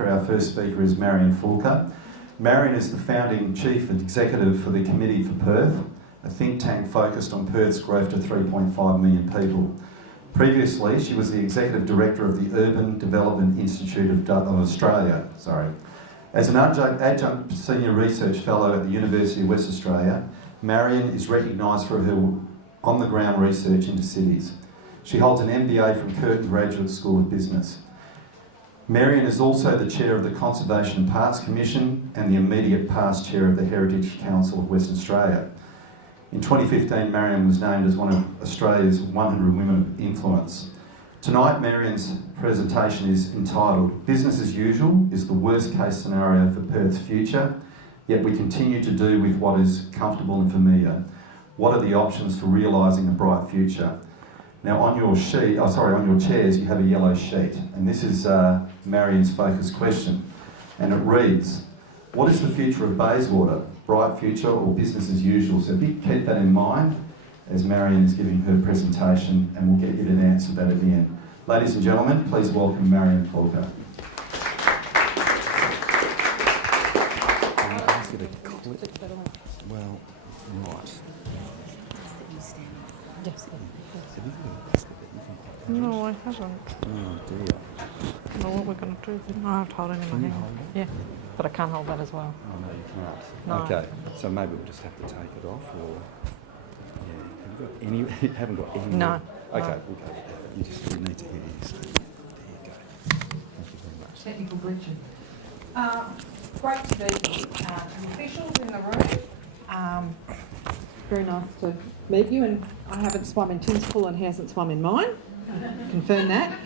Our first speaker is Marion Fulker. Marion is the founding Chief Executive for the Committee for Perth, a think tank focused on Perth's growth to 3.5 million people. Previously, she was the Executive Director of the Urban Development Institute of Australia. As an Adjunct Senior Research Fellow at the University of West Australia, Marion is recognised for her on-the-ground research into cities. She holds an MBA from Curtin Graduate School of Business. Marion is also the Chair of the Conservation and Parks Commission and the immediate past Chair of the Heritage Council of Western Australia. In 2015, Marion was named as one of Australia's 100 Women of Influence. Tonight, Marion's presentation is entitled "Business as Usual is the worst case scenario for Perth's future, yet we continue to do with what is comfortable and familiar. What are the options for realising a bright future?" Now on your chairs you have a yellow sheet, and this is Marion's focus question, and it reads, "What is the future of Bayswater? Bright future or business as usual?" So if you keep that in mind as Marion is giving her presentation, and we'll get you an answer that at the end. Ladies and gentlemen, please welcome Marion Fulker. Well, right. No, I haven't. Oh dear. I know what we're going to do. No, I have to hold it in my hand. Yeah, but I can't hold that as well. Oh no, you can't. No. Okay, so maybe we'll just have to take it off, or yeah. Have you got any? You haven't got any. No. Okay, No. we'll go with that. We need to hear you. So, there you go. Thank you very much. Technical glitching. Great to be to the officials in the room. Very nice to meet you, and I haven't swum in Tim's pool and he hasn't swum in mine. Confirm that.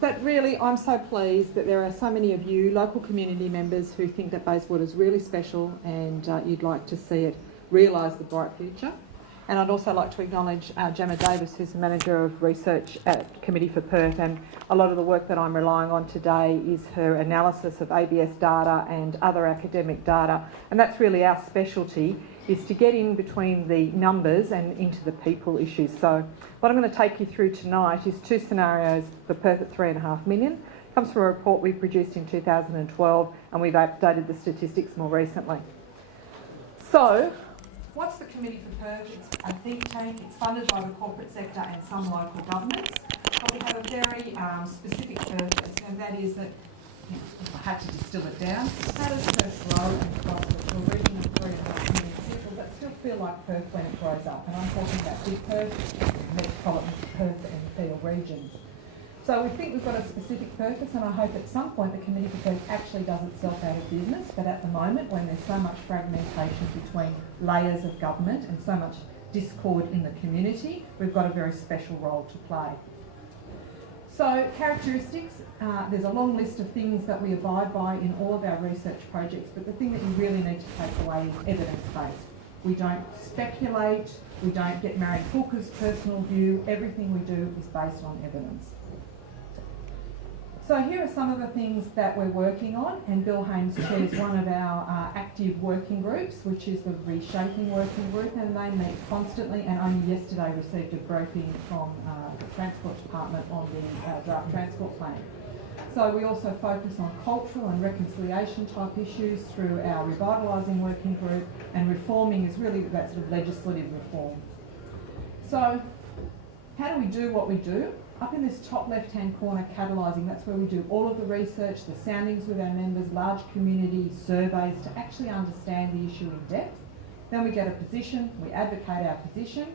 But really, I'm so pleased that there are so many of you, local community members, who think that Bayswater is really special and you'd like to see it realise the bright future. And I'd also like to acknowledge Gemma Davis, who's the Manager of Research at Committee for Perth, and a lot of the work that I'm relying on today is her analysis of ABS data and other academic data, and that's really our specialty, is to get in between the numbers and into the people issues. So what I'm going to take you through tonight is two scenarios for Perth at 3.5 million. It comes from a report we produced in 2012, and we've updated the statistics more recently. So what's the Committee for Perth? It's a think tank. It's funded by the corporate sector and some local governments. But we have a very specific purpose, and that is that, if I had to distill it down, how does Perth grow and prosper to a region of 3.5 million people that still feel like Perth when it grows up? And I'm talking about Big Perth, metropolitan Perth and Peel regions. So we think we've got a specific purpose, and I hope at some point the Committee for Perth actually does itself out of business. But at the moment, when there's so much fragmentation between layers of government and so much discord in the community, we've got a very special role to play. So characteristics, there's a long list of things that we abide by in all of our research projects, but the thing that you really need to take away is evidence-based. We don't speculate, we don't get Marion Fulker's personal view, everything we do is based on evidence. So here are some of the things that we're working on, and Bill Haynes chairs one of our active working groups, which is the Reshaping Working Group, and they meet constantly, and only yesterday received a briefing from the Transport Department on the draft transport plan. So we also focus on cultural and reconciliation type issues through our Revitalising Working Group, and reforming is really that sort of legislative reform. So how do we do what we do? Up in this top left-hand corner, catalysing, that's where we do all of the research, the soundings with our members, large community surveys to actually understand the issue in depth. Then we get a position, we advocate our position,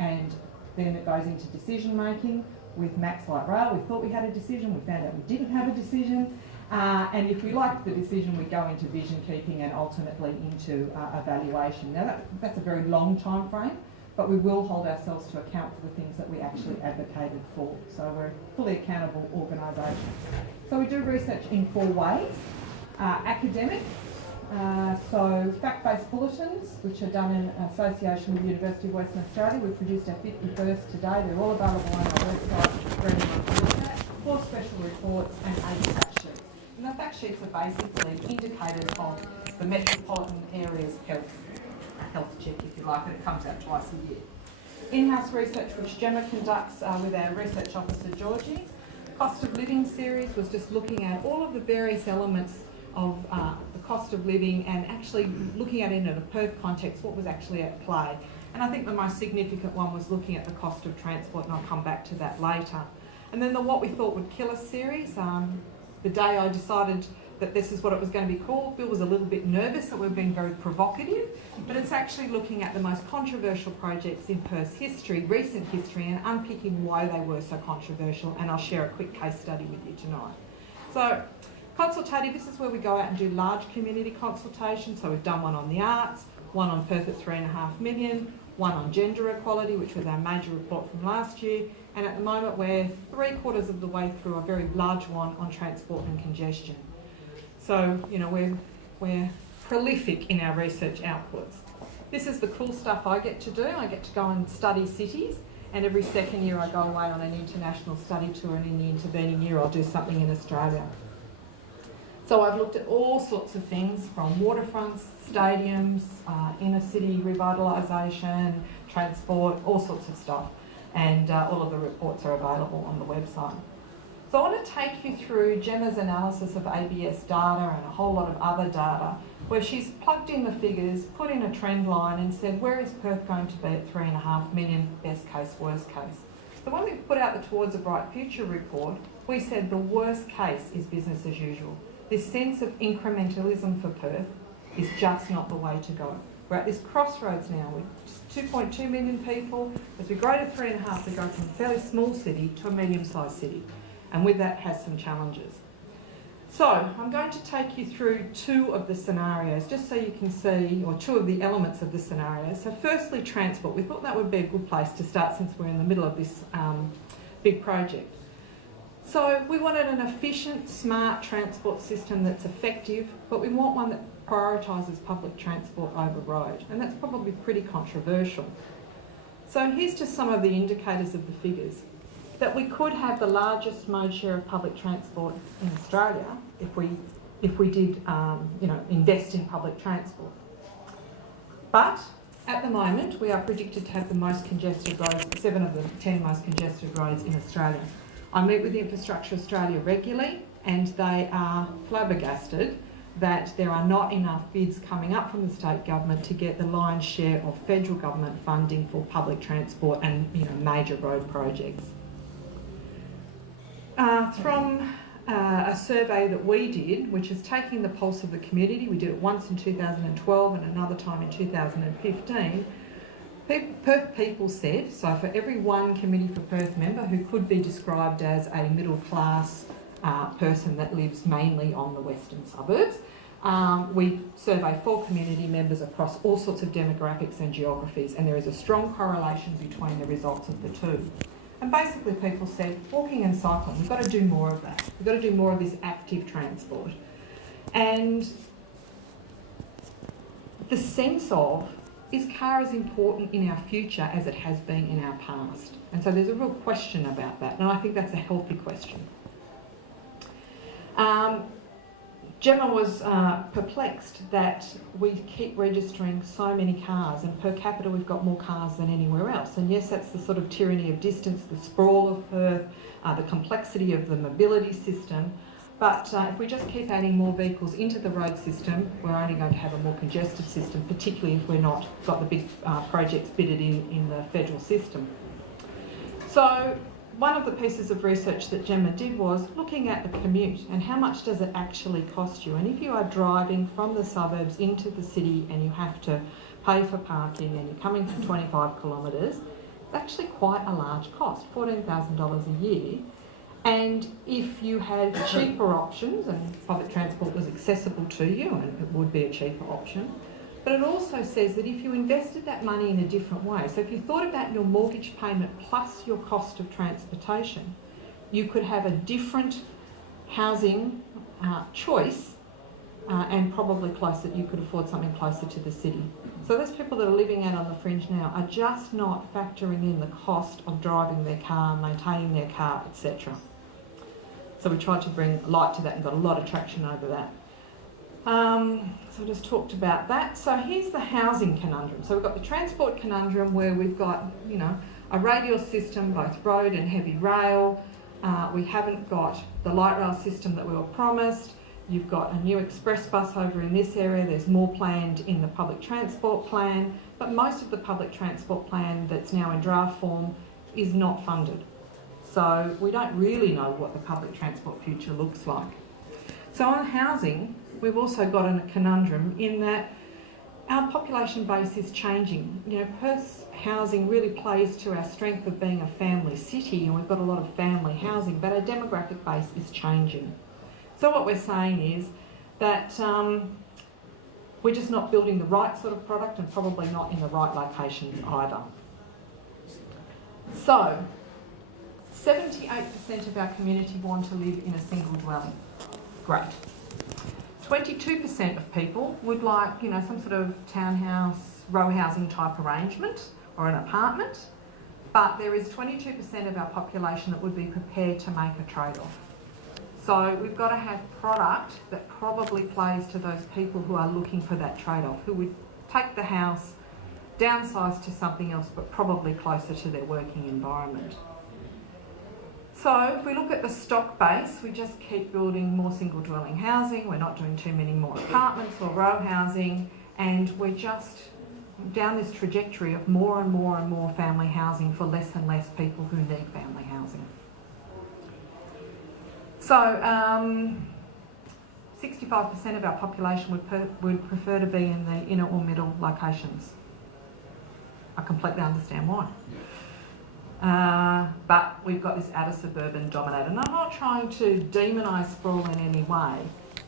and then it goes into decision making. With Max Light Rail, we thought we had a decision, we found out we didn't have a decision, and if we liked the decision, we go into vision keeping and ultimately into evaluation. Now that's a very long time frame, but we will hold ourselves to account for the things that we actually advocated for. So we're a fully accountable organisation. So we do research in 4 ways. Academic, so fact-based bulletins, which are done in association with the University of Western Australia. We've produced our 51st today. They're all available on our website for anyone to look at. 4 special reports and 8 fact sheets. And the fact sheets are basically indicators of the metropolitan area's health check, if you like, and it comes out twice a year. In-house research, which Gemma conducts with our research officer, Georgie. cost of living series was just looking at all of the various elements of the cost of living and actually looking at it in a Perth context, what was actually at play. And I think the most significant one was looking at the cost of transport, and I'll come back to that later. And then the What We Thought Would Kill Us series, the day I decided that this is what it was going to be called, Bill was a little bit nervous that we're being very provocative, but it's actually looking at the most controversial projects in Perth's history, recent history, and unpicking why they were so controversial, and I'll share a quick case study with you tonight. So, consultative, this is where we go out and do large community consultations. So we've done one on the arts, one on Perth at 3.5 million, one on gender equality, which was our major report from last year, and at the moment we're 3/4 of the way through a very large one on transport and congestion. So, you know, we're prolific in our research outputs. This is the cool stuff I get to do. I get to go and study cities, and every second year I go away on an international study tour, and in the intervening year I'll do something in Australia. So I've looked at all sorts of things from waterfronts, stadiums, inner city revitalisation, transport, all sorts of stuff. And all of the reports are available on the website. So I want to take you through Gemma's analysis of ABS data and a whole lot of other data, where she's plugged in the figures, put in a trend line and said, where is Perth going to be at 3.5 million, best case, worst case? So when we put out the Towards a Bright Future report, we said the worst case is business as usual. This sense of incrementalism for Perth is just not the way to go. We're at this crossroads now with just 2.2 million people. As we grow to 3.5, we go from a fairly small city to a medium-sized city. And with that has some challenges. So I'm going to take you through two of the scenarios, just so you can see, or two of the elements of the scenario. So firstly, transport. We thought that would be a good place to start since we're in the middle of this big project. So we wanted an efficient, smart transport system that's effective, but we want one that prioritises public transport over road, and that's probably pretty controversial. So here's just some of the indicators of the figures. That we could have the largest mode share of public transport in Australia if we did invest in public transport. But at the moment we are predicted to have the most congested roads, 7 of the 10 most congested roads in Australia. I meet with Infrastructure Australia regularly, and they are flabbergasted that there are not enough bids coming up from the state government to get the lion's share of federal government funding for public transport and major road projects. From a survey that we did, which is taking the pulse of the community, we did it once in 2012 and another time in 2015, Perth people said, so for every one Committee for Perth member who could be described as a middle class person that lives mainly on the western suburbs, we survey 4 community members across all sorts of demographics and geographies, and there is a strong correlation between the results of the two. And basically people said, walking and cycling, we've got to do more of that. We've got to do more of this active transport. And the sense of, is car as important in our future as it has been in our past? And so there's a real question about that, and I think that's a healthy question. Gemma was perplexed that we keep registering so many cars, and per capita we've got more cars than anywhere else. And yes, that's the sort of tyranny of distance, the sprawl of Perth, the complexity of the mobility system. But if we just keep adding more vehicles into the road system, we're only going to have a more congested system, particularly if we're not got the big projects bidded in the federal system. So one of the pieces of research that Gemma did was looking at the commute and how much does it actually cost you. And if you are driving from the suburbs into the city and you have to pay for parking and you're coming for 25 kilometres, it's actually quite a large cost, $14,000 a year. And if you had cheaper options and public transport was accessible to you, and it would be a cheaper option, but it also says that if you invested that money in a different way, so if you thought about your mortgage payment plus your cost of transportation, you could have a different housing choice and probably closer, you could afford something closer to the city. So those people that are living out on the fringe now are just not factoring in the cost of driving their car, maintaining their car, etc. So we tried to bring light to that and got a lot of traction over that. So I just talked about that. So here's the housing conundrum. So we've got the transport conundrum where we've got, a radial system, both road and heavy rail. We haven't got the light rail system that we were promised. You've got a new express bus over in this area. There's more planned in the public transport plan, but most of the public transport plan that's now in draft form is not funded. So we don't really know what the public transport future looks like. So on housing, we've also got a conundrum in that our population base is changing. You know, Perth's housing really plays to our strength of being a family city, and we've got a lot of family housing, but our demographic base is changing. So what we're saying is that we're just not building the right sort of product and probably not in the right locations either. So 78% of our community want to live in a single dwelling. Great. 22% of people would like, you know, some sort of townhouse, row housing type arrangement or an apartment, but there is 22% of our population that would be prepared to make a trade-off. So we've got to have product that probably plays to those people who are looking for that trade-off, who would take the house, downsize to something else, but probably closer to their working environment. So if we look at the stock base, we just keep building more single dwelling housing. We're not doing too many more apartments or row housing, and we're just down this trajectory of more and more and more family housing for less and less people who need family housing. So 65% of our population would prefer to be in the inner or middle locations. I completely understand why. But we've got this outer suburban dominator. And I'm not trying to demonise sprawl in any way,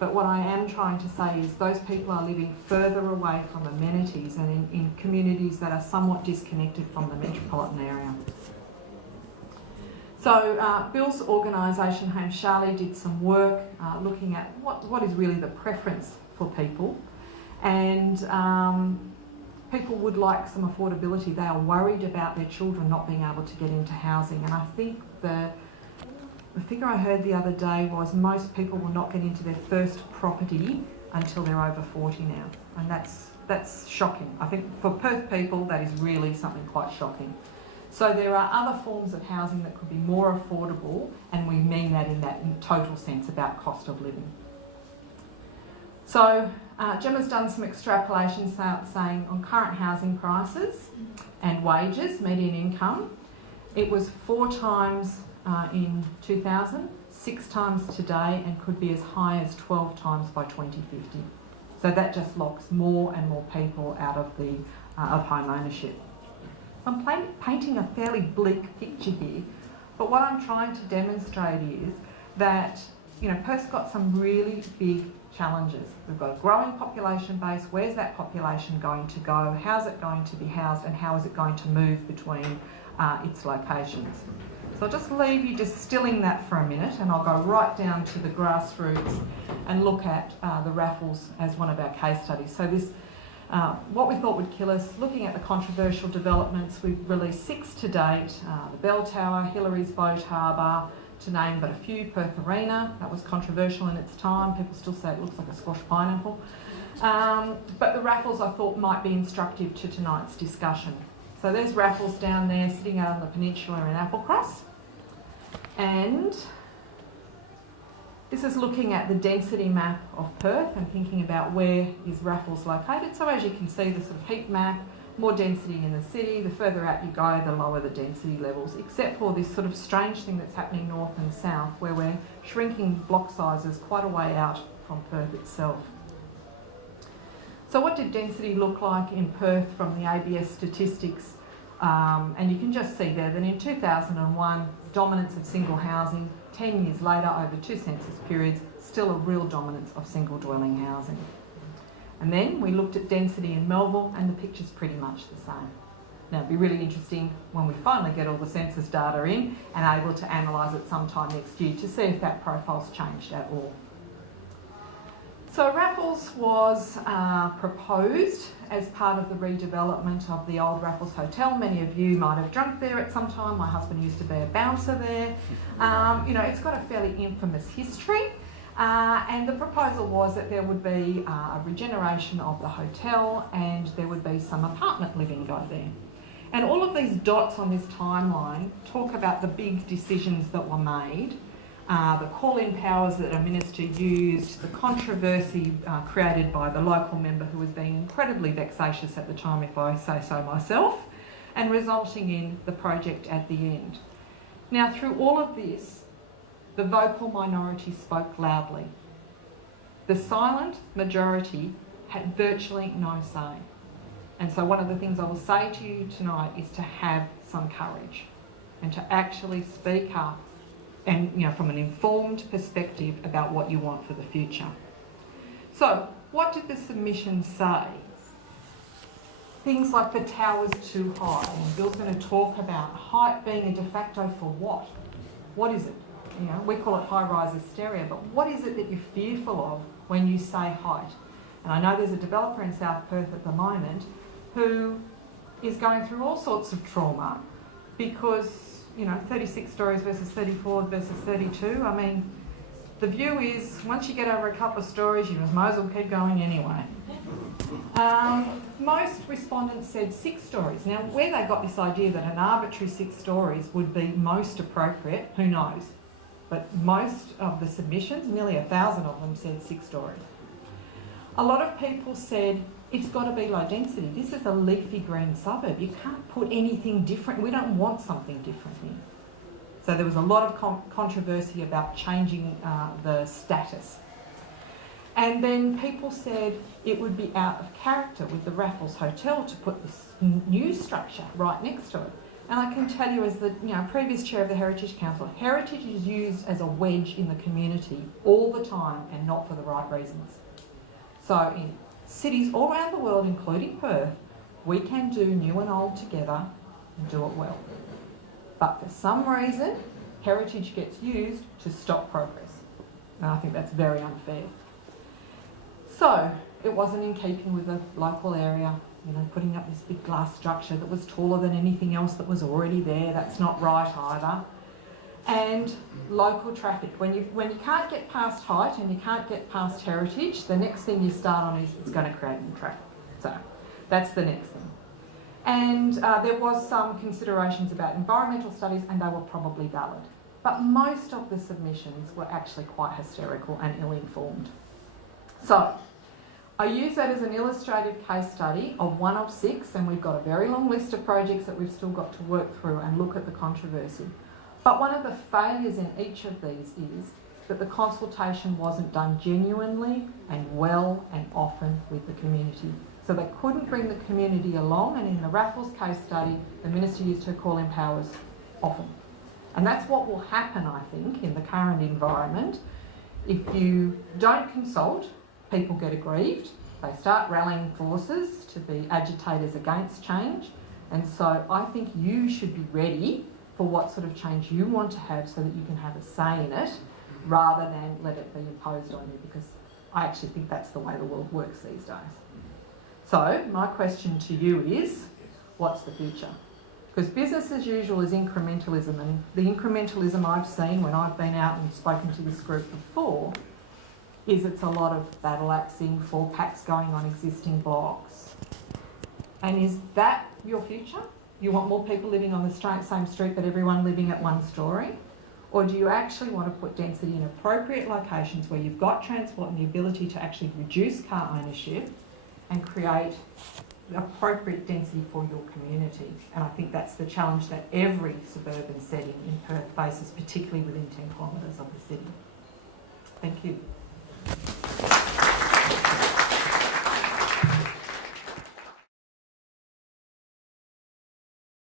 but what I am trying to say is those people are living further away from amenities and in communities that are somewhat disconnected from the metropolitan area. So Bill's organisation, Home Charlie, did some work looking at what is really the preference for people, and people would like some affordability. They are worried about their children not being able to get into housing, and I think the figure I heard the other day was most people will not get into their first property until they're over 40 now, and that's shocking. I think for Perth people that is really something quite shocking. So there are other forms of housing that could be more affordable, and we mean that in total sense about cost of living. So Gemma's done some extrapolations saying on current housing prices and wages, median income, it was 4 times in 2000, 6 times today, and could be as high as 12 times by 2050. So that just locks more and more people out of home ownership. I'm painting a fairly bleak picture here, but what I'm trying to demonstrate is that, you know, Perth's got some really big challenges. We've got a growing population base. Where's that population going to go? How's it going to be housed, and how is it going to move between its locations? So I'll just leave you distilling that for a minute, and I'll go right down to the grassroots and look at the Raffles as one of our case studies. So this, what we thought would kill us, looking at the controversial developments, we've released 6 to date, the Bell Tower, Hillary's Boat Harbour, to name but a few. Perth Arena, that was controversial in its time. People still say it looks like a squash pineapple. But the Raffles I thought might be instructive to tonight's discussion. So there's Raffles down there sitting out on the peninsula in Applecross. And this is looking at the density map of Perth and thinking about where is Raffles located. So as you can see, the sort of heat map, more density in the city. The further out you go, the lower the density levels, except for this sort of strange thing that's happening north and south, where we're shrinking block sizes quite a way out from Perth itself. So what did density look like in Perth from the ABS statistics? And you can just see there that in 2001, dominance of single housing. 10 years later, over 2 census periods, still a real dominance of single dwelling housing. And then we looked at density in Melville, and the picture's pretty much the same. Now it'd be really interesting when we finally get all the census data in and able to analyse it sometime next year to see if that profile's changed at all. So Raffles was proposed as part of the redevelopment of the old Raffles Hotel. Many of you might have drunk there at some time. My husband used to be a bouncer there. You know, it's got a fairly infamous history. And the proposal was that there would be a regeneration of the hotel and there would be some apartment living go there. And all of these dots on this timeline talk about the big decisions that were made, the call-in powers that a minister used, the controversy created by the local member who was being incredibly vexatious at the time, if I say so myself, and resulting in the project at the end. Now, through all of this, the vocal minority spoke loudly. The silent majority had virtually no say. And so one of the things I will say to you tonight is to have some courage and to actually speak up and, from an informed perspective about what you want for the future. So, what did the submissions say? Things like the tower's too high. And Bill's going to talk about height being a de facto for what? What is it? We call it high-rise hysteria, but what is it that you're fearful of when you say height? And I know there's a developer in South Perth at the moment who is going through all sorts of trauma because, 36 stories versus 34 versus 32. I mean, the view is once you get over a couple of stories, you might as well keep going anyway. Most respondents said 6 stories. Now, where they got this idea that an arbitrary 6 stories would be most appropriate, who knows? But most of the submissions, nearly 1,000 of them, said 6 stories. A lot of people said it's got to be low density. This is a leafy green suburb. You can't put anything different. We don't want something different here. So there was a lot of controversy about changing the status. And then people said it would be out of character with the Raffles Hotel to put this new structure right next to it. And I can tell you, as the previous chair of the Heritage Council, heritage is used as a wedge in the community all the time and not for the right reasons. So in cities all around the world, including Perth, we can do new and old together and do it well. But for some reason, heritage gets used to stop progress. And I think that's very unfair. So it wasn't in keeping with the local area, putting up this big glass structure that was taller than anything else that was already there. That's not right either. And local traffic. When you can't get past height and you can't get past heritage, the next thing you start on is it's going to create new traffic. So that's the next thing. And there was some considerations about environmental studies, and they were probably valid. But most of the submissions were actually quite hysterical and ill-informed. So I use that as an illustrated case study of one of 6, and we've got a very long list of projects that we've still got to work through and look at the controversy. But one of the failures in each of these is that the consultation wasn't done genuinely and well and often with the community. So they couldn't bring the community along, and in the Raffles case study, the minister used her call-in powers often. And that's what will happen, I think, in the current environment. If you don't consult, people get aggrieved. They start rallying forces to be agitators against change. And so I think you should be ready for what sort of change you want to have so that you can have a say in it rather than let it be imposed on you, because I actually think that's the way the world works these days. So my question to you is, what's the future? Because business as usual is incrementalism, and the incrementalism I've seen when I've been out and spoken to this group before is it's a lot of battle axing, 4 packs going on existing blocks. And is that your future? You want more people living on the same street but everyone living at 1 story? Or do you actually want to put density in appropriate locations where you've got transport and the ability to actually reduce car ownership and create appropriate density for your community? And I think that's the challenge that every suburban setting in Perth faces, particularly within 10 kilometres of the city.